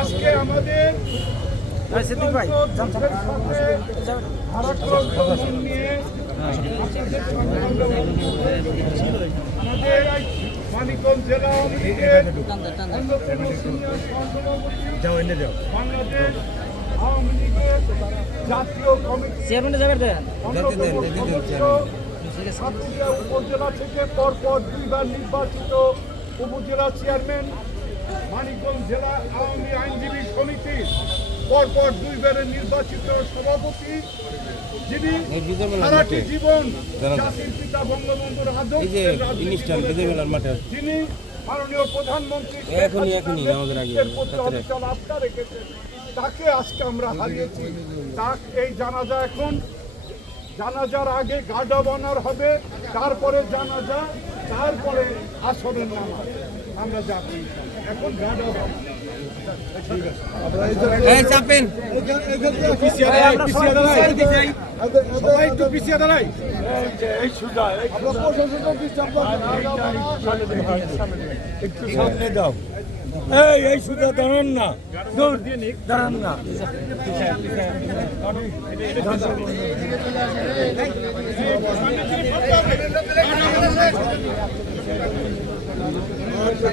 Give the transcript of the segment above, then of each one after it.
আজকে আমাদের মন মানিকগঞ্জ জেলা অন্যতম সিনিয়র বাংলাদেশ আওয়ামী লীগের জাতীয় কমিটি চেয়ারম্যানে যাবে দেন অন্যতম সদস্য সাতক্ষীরা উপজেলা থেকে পরপর দুইবার নির্বাচিত উপজেলা চেয়ারম্যান মানিকগঞ্জ জেলা আওয়ামী আইনজীবী সমিতির পরপর দুইবারের নির্বাচিত সভাপতি যিনি সারাটি জীবন জাতির পিতা বঙ্গবন্ধুর রাজনীতি যিনি মাননীয় প্রধানমন্ত্রী এখনই, এখনই, আমাদের আগে, আস্থা রেখেছেন। তাকে আজকে আমরা হারিয়েছি। তাক এই জানাজা এখন জানাজার আগে গাডা বানার হবে। তারপরে জানাজা তারপরে আসনের নামাজ। আমরা যাব এখন গাডা বানা চাপেন সবাই একটু পিছিয়ে দাঁড়াই একটু সামনে এই এই দাঁড়ান না দৌড় দিয়ে নিক দাঁড়ান না বরং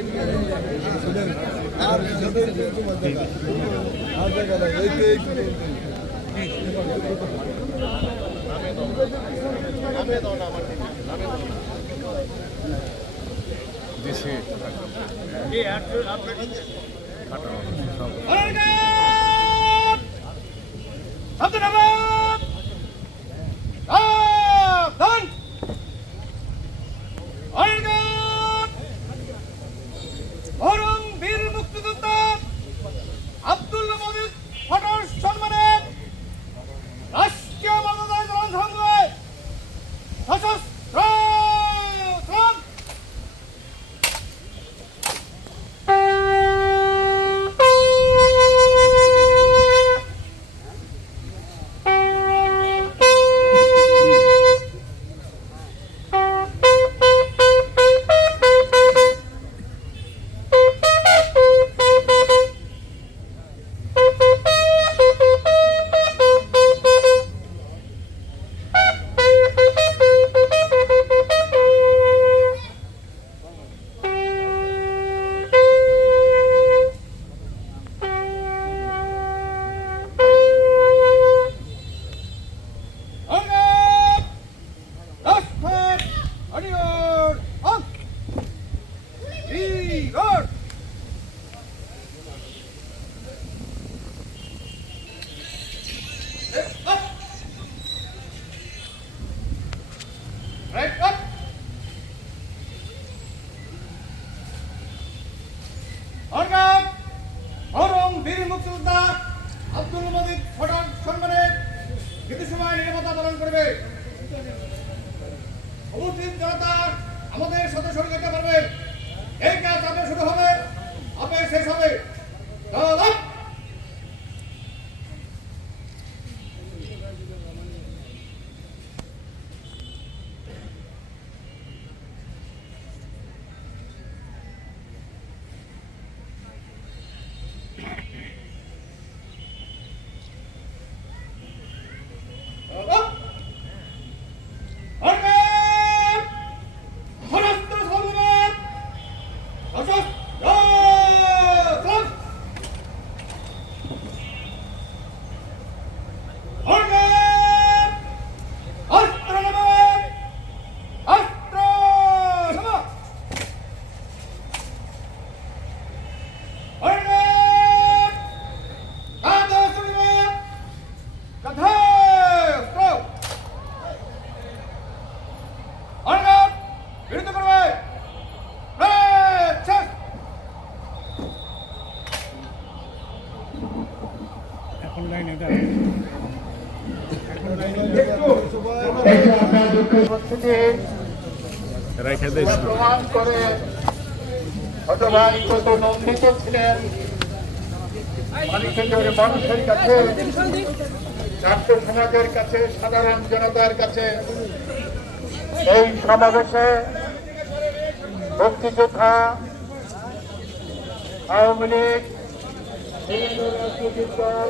প্রমাণ করে কত নন্দিত ছিলেন মানুষের মানুষের কাছে ছাত্র সমাজের কাছে সাধারণ জনতার কাছে এই সমাবেশে মুক্তিযোদ্ধা আওয়ামী লীগ রাজনৈতিক দল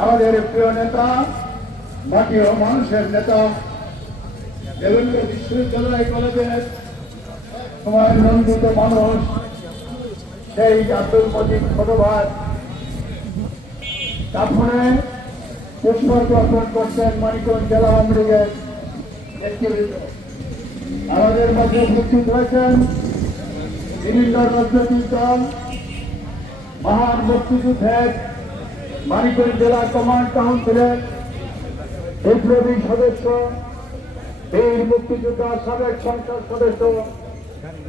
আমাদের প্রিয় নেতা ও মানুষের নেতা বিভিন্ন বিশ্ববিদ্যালয় কলেজের সময় নন্দিত মানুষ, সেই আব্দুল মজিদ ছোটভাই তারপরে পুষ্পর্ক অর্পণ করছেন মানিকগঞ্জ জেলা আওয়ামী লীগের আমাদের মধ্যে উপস্থিত হয়েছেন বিভিন্ন রাজনৈতিক দল, মহান মুক্তিযুদ্ধের মানিকগঞ্জ জেলা কমান্ড কাউন্সিলের বিপ্লবী সদস্য, বীর মুক্তিযোদ্ধা সাবেক সংসদ সদস্য,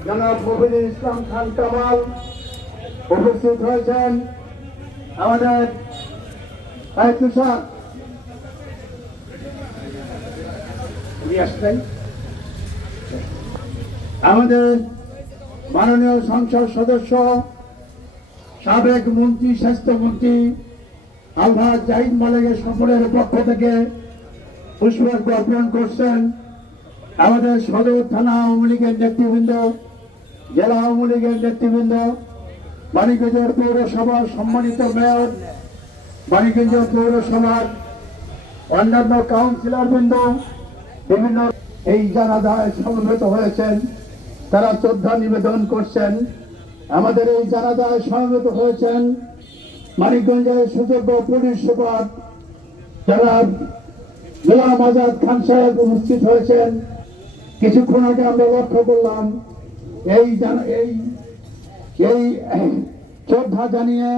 জনাব মফিদুল ইসলাম খান কামাল উপস্থিত হয়েছেন আমাদের আমাদের মাননীয় সংসদ সদস্য, সাবেক মন্ত্রী, স্বাস্থ্যমন্ত্রী আলহাজ জাহিদ মালিকের সকলের পক্ষ থেকে পুষ্পার্ঘ অর্পণ করছেন। আমাদের সদর থানা আওয়ামী লীগের নেতৃবৃন্দ, জেলা আওয়ামী লীগের নেতৃবৃন্দ মানিকগঞ্জের পৌরসভার সম্মানিত মেয়র মানিকগঞ্জ পৌরসভার অন্যান্য কাউন্সিলর বৃন্দ, বিভিন্ন এই জানাজায় সমবেত হয়েছেন। তারা শ্রদ্ধা নিবেদন করছেন। আমাদের এই জানাজায় সমবেত হয়েছেন মানিকগঞ্জের সুযোগ্য পুলিশ সুপার যারা গোলাম আজাদ খান সাহেব উপস্থিত হয়েছেন। কিছুক্ষণ আগে আমরা লক্ষ্য করলাম, এই এই এই শ্রদ্ধা জানিয়ে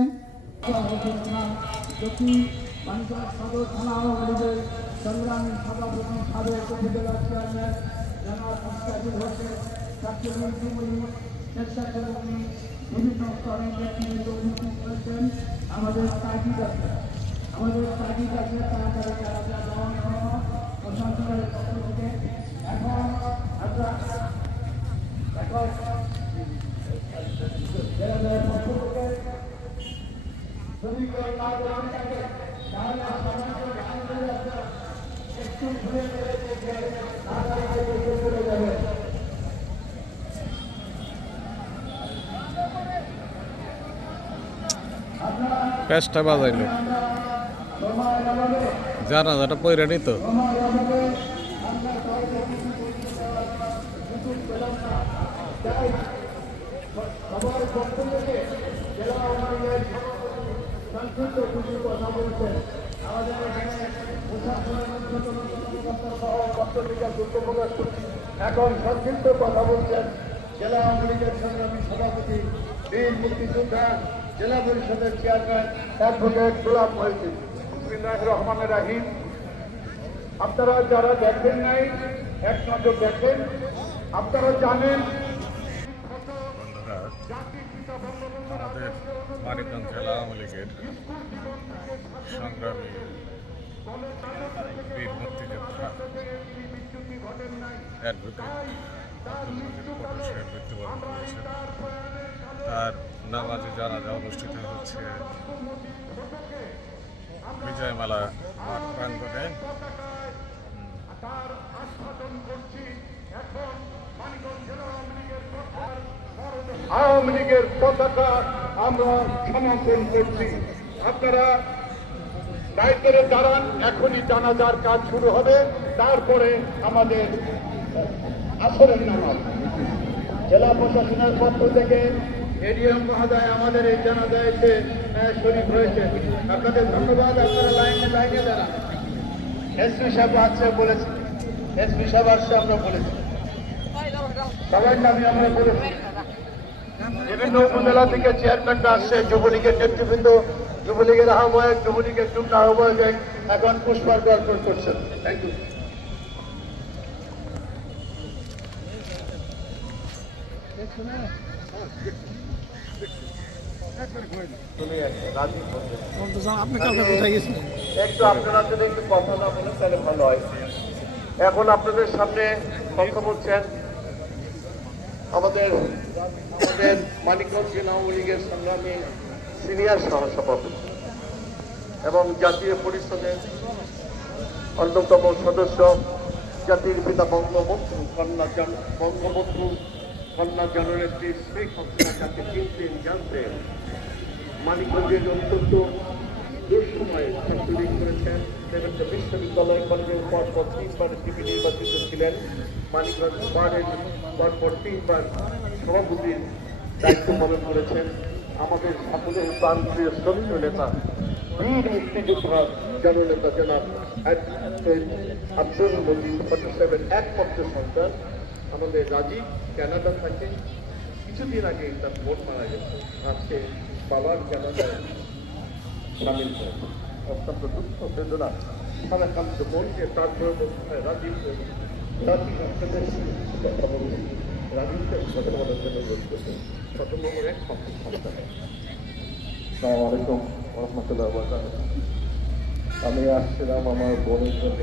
সংগ্রামী সভাপতি সাবেক উপজেলা চেয়ারম্যান বিভিন্ন স্তরের নেতৃবৃন্দ উপস্থিত হয়েছেন আমাদের তাগিদ আছে আমাদের তাগিদ আছে তাড়াতাড়ি তারা দেওয়ার জন্য প্রশাসনের পক্ষ থেকে। এখন আমরা এখন একটু ঘুরে ফিরে দেখে তাড়াতাড়ি দেখে চলে যাবে প্যাচটা বাজাইলো। জানাজাটা পয়রা করছি এখন সংক্ষিপ্ত কথা বলছেন জেলা আওয়ামী লীগের সংগ্রামী সভাপতি বীর মুক্তিযোদ্ধা জেলা পরিষদের চেয়ারম্যান অ্যাডভোকেট গোলাম মহিউদ্দিন রহমানির রাহিম আপনারা যারা দেখেন নাই, এক নজর দেখেন। আপনারা জানেন আমাদের মানিকগঞ্জ জেলা আওয়ামী লীগের সংগ্রামী বীর মুক্তিযোদ্ধা অ্যাডভোকেট আব্দুল মজিদ সাহেব মৃত্যুবরণ করেছেন। তার নামাজে জানাজা অনুষ্ঠিত হচ্ছে বিজয়মালা আওয়ামী লীগের পতাকা আমরা সমর্থন করছি। আপনারা দায়িত্বে দাঁড়ান, এখনই জানাজার কাজ শুরু হবে। তারপরে আমাদের আসরের নামাজ। জেলা প্রশাসনের পক্ষ থেকে এডিএম মহোদয় আমাদের এই জানাজায় এসে আহ, শরীফ হয়েছে আপনাদের ধন্যবাদ আপনারা লাইনে লাইনে দাঁড়ান। এসপি সাহেব আসছে বলেছে। এসপি সাহেব আসছে আমরা বলেছি। সবাই নামে আমরা বলেছি। বিভিন্ন উপজেলা থেকে চেয়ারম্যানরা আসছে যুবলীগের নেতৃবৃন্দ যুবলীগের আহ্বায়ক যুবলীগের যুগ্ম আহ্বায়ক এখন পুষ্পার্ঘ অর্পণ করছেন। থ্যাংক ইউ একটু একটু তাহলে ভালো হয়। এখন আপনাদের সামনে কথা বলছেন আমাদের মানিকগঞ্জ জেলা লীগের সংগ্রামী সিনিয়র সহসভাপতি এবং জাতীয় পরিষদের অন্যতম সদস্য জাতির পিতা বঙ্গবন্ধু কন্যা বঙ্গবন্ধু কন্যা জননেত্রী শেখ হাসিনা যাকে চিনতেন জানতেন মানিকগঞ্জের অত্যন্ত দুঃসময়ে করেছেন দেবেন্দ্র বিশ্ববিদ্যালয় কলেজের পরপর তিনবার ডিপি নির্বাচিত ছিলেন মানিকগঞ্জ পরপর তিনবার সভাপতির দায়িত্ব পালন করেছেন আমাদের সকলের প্রান্তীয় শ্রমিক নেতা বীর মুক্তিযোদ্ধা জননেতা জনাব আব্দুল একমাত্র সন্তান আমাদের রাজীব কানাডা থাকে। কিছুদিন আগে তার ভোট মারা গেছে। আজকে বাবার জানাজায় সামিল হয়েছে অত্যন্ত দুঃখ, বেদনা তার রাজীব রাজীব বলছি রাজীবকে কথা বলার জন্য রহমতুল্লাহ আমি আসছিলাম আমার বোনের জন্য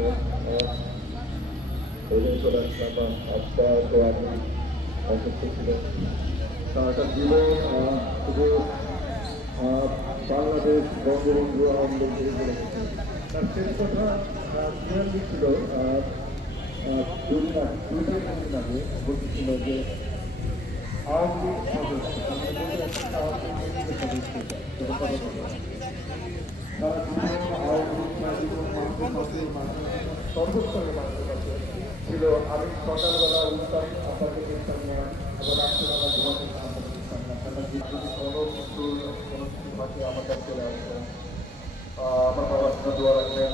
আসলাম আজকে তো আমি অসুস্থ ছিলেন সারাটা জীবন শুধু বাংলাদেশ বঙ্গবন্ধু আন্দোলন করে চলেছে তার শেষ কথা লীগ ছিল, আমি সকালবেলা উঠতাম আপনাকে দেখতাম না এবং রাত্রিবেলা ঘুমাতে আপনাকে দেখতাম আমার কাছে চলে আসবে আমার বাবার দোয়া রাখবেন